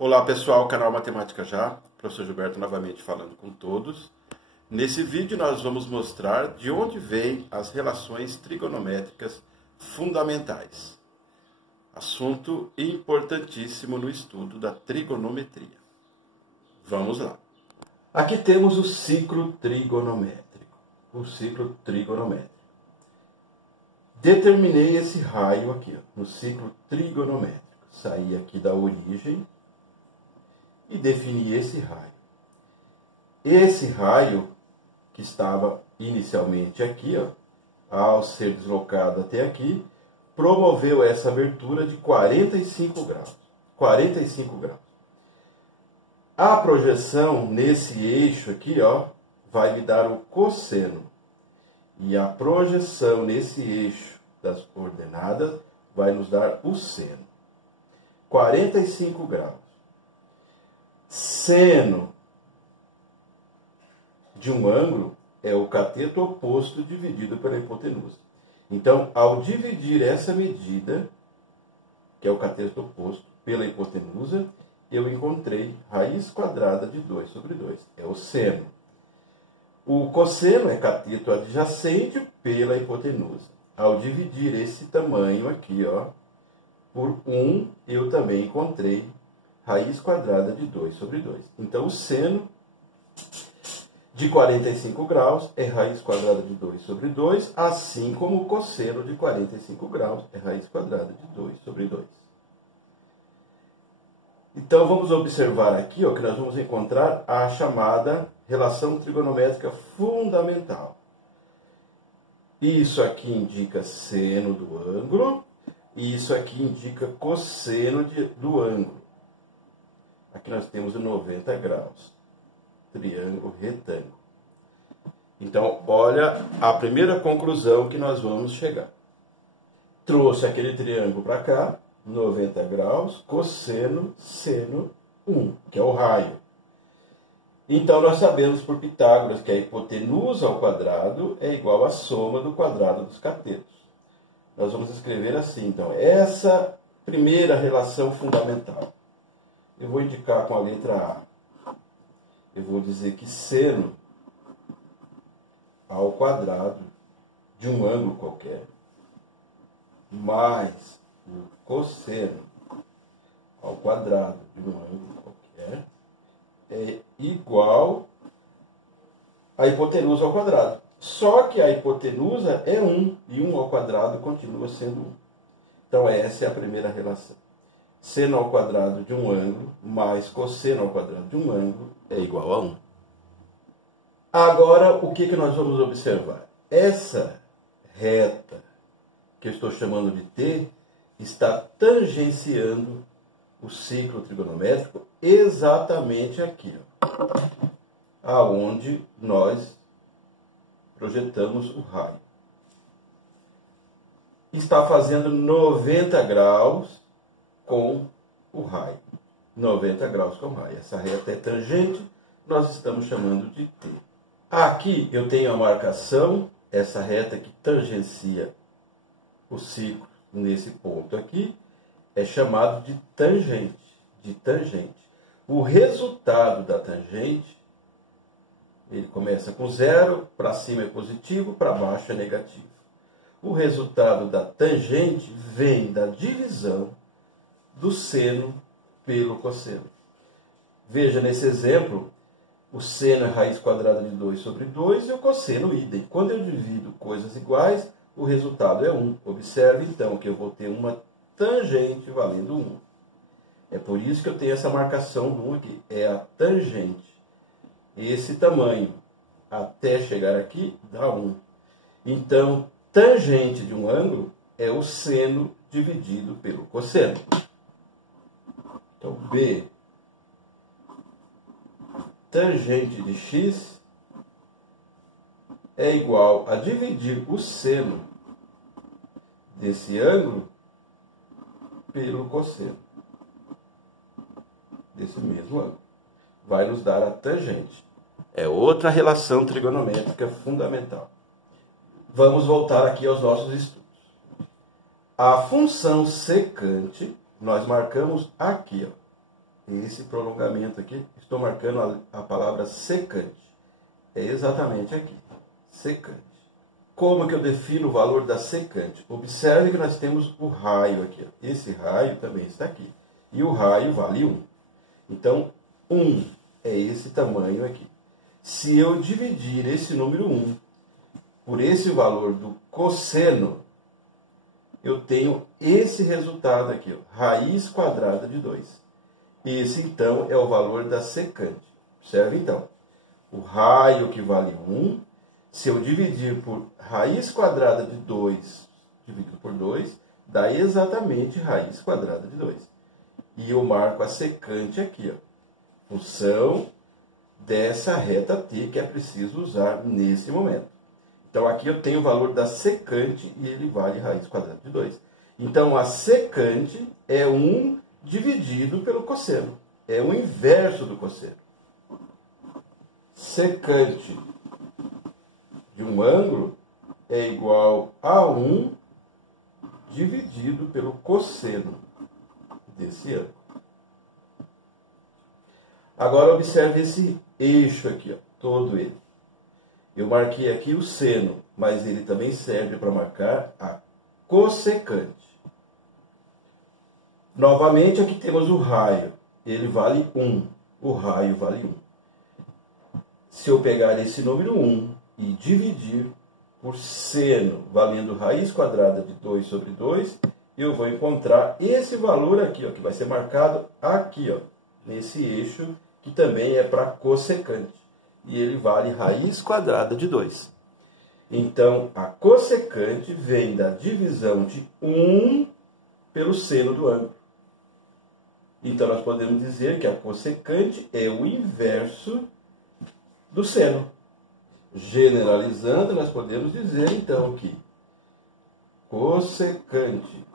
Olá pessoal, canal Matemática Já, professor Gilberto novamente falando com todos. Nesse vídeo nós vamos mostrar de onde vêm as relações trigonométricas fundamentais. Assunto importantíssimo no estudo da trigonometria. Vamos lá. Aqui temos o ciclo trigonométrico. Determinei esse raio aqui, ó, no ciclo trigonométrico. Saí aqui da origem e defini esse raio. Esse raio, que estava inicialmente aqui, ó, ao ser deslocado até aqui, promoveu essa abertura de 45 graus. 45 graus. A projeção nesse eixo aqui, ó, vai me dar o cosseno. E a projeção nesse eixo das ordenadas vai nos dar o seno. 45 graus. Seno de um ângulo é o cateto oposto dividido pela hipotenusa. Então, ao dividir essa medida, que é o cateto oposto, pela hipotenusa, eu encontrei raiz quadrada de 2 sobre 2. É o seno. O cosseno é cateto adjacente pela hipotenusa. Ao dividir esse tamanho aqui, ó, por 1, eu também encontrei raiz quadrada de 2 sobre 2. Então, o seno de 45 graus é raiz quadrada de 2 sobre 2, assim como o cosseno de 45 graus é raiz quadrada de 2 sobre 2. Então, vamos observar aqui, ó, que nós vamos encontrar a chamada relação trigonométrica fundamental. Isso aqui indica seno do ângulo, e isso aqui indica cosseno do ângulo. Aqui nós temos o 90 graus, triângulo retângulo. Então, olha a primeira conclusão que nós vamos chegar. Trouxe aquele triângulo para cá, 90 graus, cosseno, seno 1, que é o raio. Então, nós sabemos por Pitágoras que a hipotenusa ao quadrado é igual à soma do quadrado dos catetos. Nós vamos escrever assim, então, essa primeira relação fundamental. Eu vou indicar com a letra A. Eu vou dizer que seno ao quadrado de um ângulo qualquer mais o cosseno ao quadrado de um ângulo qualquer é igual à hipotenusa ao quadrado. Só que a hipotenusa é 1 e 1 ao quadrado continua sendo 1. Então essa é a primeira relação. Seno ao quadrado de um ângulo mais cosseno ao quadrado de um ângulo é igual a 1. Agora, o que nós vamos observar? Essa reta, que eu estou chamando de T, está tangenciando o ciclo trigonométrico exatamente aqui, ó, aonde nós projetamos o raio. Está fazendo 90 graus com o raio. 90 graus com o raio. Essa reta é tangente, nós estamos chamando de T. Aqui eu tenho a marcação, essa reta que tangencia o ciclo nesse ponto aqui, é chamado de tangente. O resultado da tangente, ele começa com 0, para cima é positivo, para baixo é negativo. O resultado da tangente vem da divisão do seno pelo cosseno. Veja nesse exemplo, o seno é raiz quadrada de 2 sobre 2 e o cosseno idem. Quando eu divido coisas iguais, o resultado é 1. Observe então que eu vou ter uma tangente valendo 1. É por isso que eu tenho essa marcação do 1 aqui. É a tangente. Esse tamanho até chegar aqui dá 1. Então, tangente de um ângulo é o seno dividido pelo cosseno. Então, B, tangente de x é igual a dividir o seno desse ângulo pelo cosseno desse mesmo ângulo. Vai nos dar a tangente. É outra relação trigonométrica fundamental. Vamos voltar aqui aos nossos estudos. A função secante, nós marcamos aqui, ó. esse prolongamento aqui, estou marcando a palavra secante. É exatamente aqui, secante. Como que eu defino o valor da secante? Observe que nós temos o raio aqui. Ó. Esse raio também está aqui. E o raio vale 1. Então, 1 é esse tamanho aqui. Se eu dividir esse número 1 por esse valor do cosseno, eu tenho esse resultado aqui, ó, raiz quadrada de 2. Esse, então, é o valor da secante. Observe, então, o raio que vale 1, se eu dividir por raiz quadrada de 2, dividido por 2, dá exatamente raiz quadrada de 2. E eu marco a secante aqui, ó, função dessa reta t que é preciso usar nesse momento. Então, aqui eu tenho o valor da secante e ele vale raiz quadrada de 2. Então, a secante é 1 dividido pelo cosseno. É o inverso do cosseno. Secante de um ângulo é igual a 1 dividido pelo cosseno desse ângulo. Agora, observe esse eixo aqui, ó, todo ele. Eu marquei aqui o seno, mas ele também serve para marcar a cossecante. Novamente, aqui temos o raio. Ele vale 1. O raio vale 1. Se eu pegar esse número 1 e dividir por seno, valendo raiz quadrada de 2 sobre 2, eu vou encontrar esse valor aqui, ó, que vai ser marcado aqui, ó, nesse eixo, que também é para cossecante. E ele vale raiz quadrada de 2. Então, a cossecante vem da divisão de 1 pelo seno do ângulo. Então, nós podemos dizer que a cossecante é o inverso do seno. Generalizando, nós podemos dizer, então, que cossecante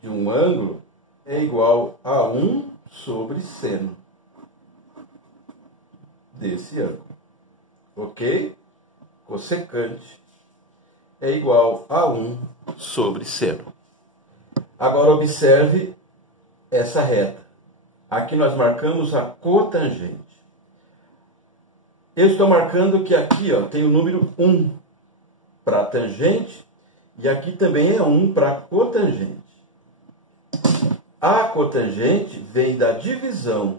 de um ângulo é igual a 1 sobre seno desse ângulo. Ok? Cossecante é igual a 1 sobre seno. Agora, observe essa reta. Aqui nós marcamos a cotangente. Eu estou marcando que aqui, ó, tem o número 1 para tangente e aqui também é 1 para cotangente. A cotangente vem da divisão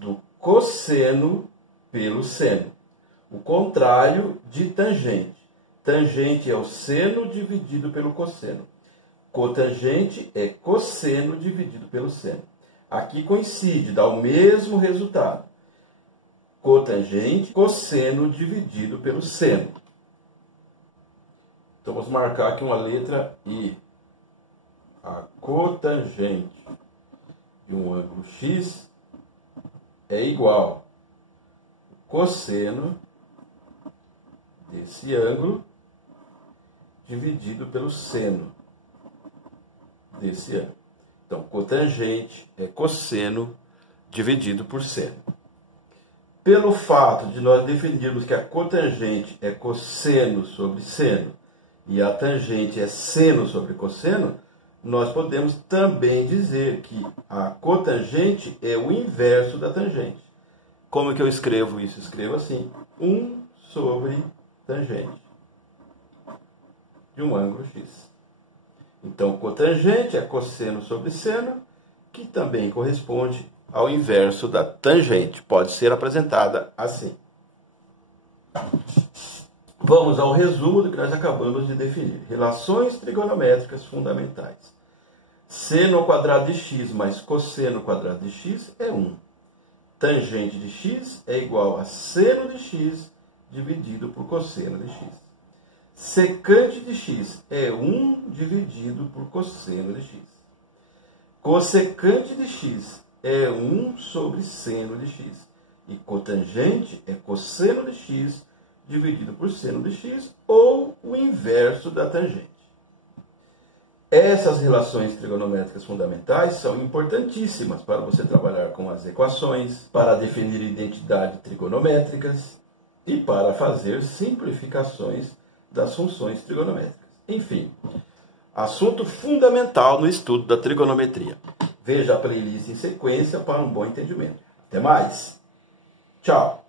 do cosseno pelo seno. O contrário de tangente. Tangente é o seno dividido pelo cosseno. Cotangente é cosseno dividido pelo seno. Aqui coincide, dá o mesmo resultado. Cotangente, cosseno dividido pelo seno. Então, vamos marcar aqui uma letra I. A cotangente de um ângulo X é igual ao cosseno desse ângulo dividido pelo seno desse ângulo. Então, cotangente é cosseno dividido por seno. Pelo fato de nós definirmos que a cotangente é cosseno sobre seno e a tangente é seno sobre cosseno, nós podemos também dizer que a cotangente é o inverso da tangente. Como que eu escrevo isso? Escrevo assim, 1 sobre tangente de um ângulo X. Então, cotangente é cosseno sobre seno, que também corresponde ao inverso da tangente. Pode ser apresentada assim. Vamos ao resumo do que nós acabamos de definir. Relações trigonométricas fundamentais. Seno ao quadrado de x mais cosseno ao quadrado de x é 1. Tangente de x é igual a seno de x dividido por cosseno de x. Secante de x é 1 dividido por cosseno de x. Cossecante de x é 1 sobre seno de x. E cotangente é cosseno de x dividido por seno de x, ou o inverso da tangente. Essas relações trigonométricas fundamentais são importantíssimas para você trabalhar com as equações, para definir identidades trigonométricas e para fazer simplificações das funções trigonométricas. Enfim, assunto fundamental no estudo da trigonometria. Veja a playlist em sequência para um bom entendimento. Até mais. Tchau.